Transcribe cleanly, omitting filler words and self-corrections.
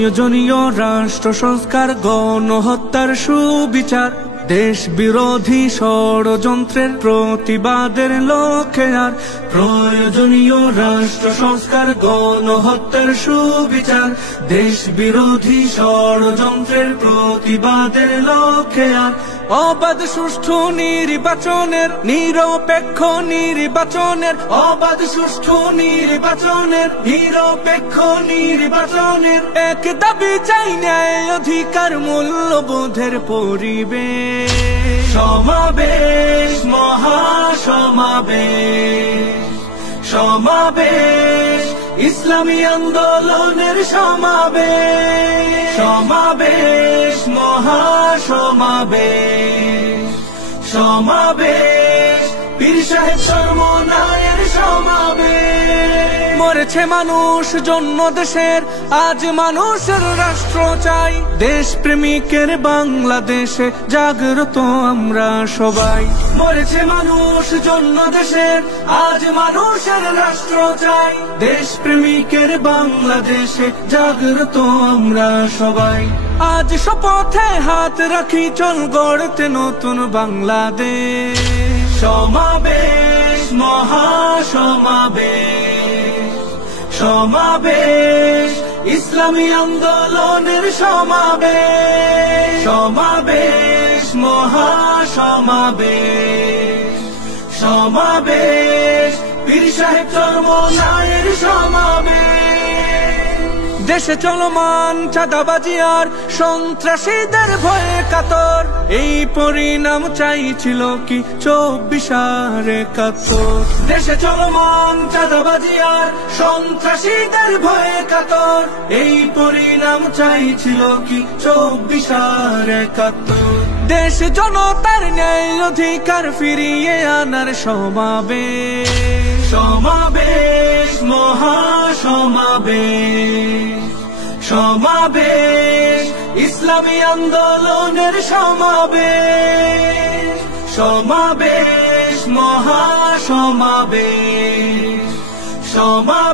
প্রয়োজনীয় রাষ্ট্র সংস্কার, গণহত্যার সুবিচার, দেশ বিরোধী ষড়যন্ত্রের প্রতিবাদের লক্ষ্যে আর প্রয়োজনীয় রাষ্ট্র সংস্কার, গণহত্যার সুবিচার, দেশ বিরোধী ষড়যন্ত্রের প্রতিবাদের লক্ষ্যে আর অবাধ সুষ্ঠু নির্বাচনের, নিরপেক্ষ নির্বাচনের, অবাধ সুষ্ঠু নির্বাচনের, নিরপেক্ষ নির্বাচনের এক দাবি চাই, ন্যায় অধিকার মূল্যবোধের পরিবেশ। সমাবেশ, মহাসমাবেশ, সমাবেশ, ইসলামী আন্দোলনের সমাবেশ, সমাবেশ, মহাসমাবেশ, সমাবেশ, পীর সাহেব চরমনায়ের সমাবেশ। মরেছে মানুষ জন্য দেশের, আজ মানুষের রাষ্ট্র চাই, দেশ প্রেমিকের বাংলাদেশে জাগ্রত আমরা সবাই। মরেছে মানুষ জন্য দেশের, আজ মানুষের রাষ্ট্র চাই, দেশ প্রেমিকের বাংলাদেশে জাগ্রত আমরা সবাই। আজ শপথে হাত রাখি, চল গড়তে নতুন বাংলাদেশ। সমাবেশ, মহাসমাবেশ, সমাবেশ, ইসলামী আন্দোলনের সমাবেশ, সমাবেশ, মহাসমাবেশ, সমাবেশ, পীর সাহেব চরমনায়ের সমাবেশ। দেশে চলমান চাঁদাবাজি আর সন্ত্রাসীদের ভয়ে কাতর, এই পরিণাম চাইছিল কি 24/71। দেশে চলমান চাঁদাবাজি আর সন্ত্রাসীদের ভয়ে কাতর, এই পরিণাম চাইছিল কি 24/71। দেশ জনতার ন্যায় অধিকার ফিরিয়ে আনার সমাবেশ। সমাবেশ, মহাসমাবেশ, সমাবেশ, ইসলামী আন্দোলনের সমাবেশ। সমাবেশ, মহাসমাবেশ, সমাবেশ।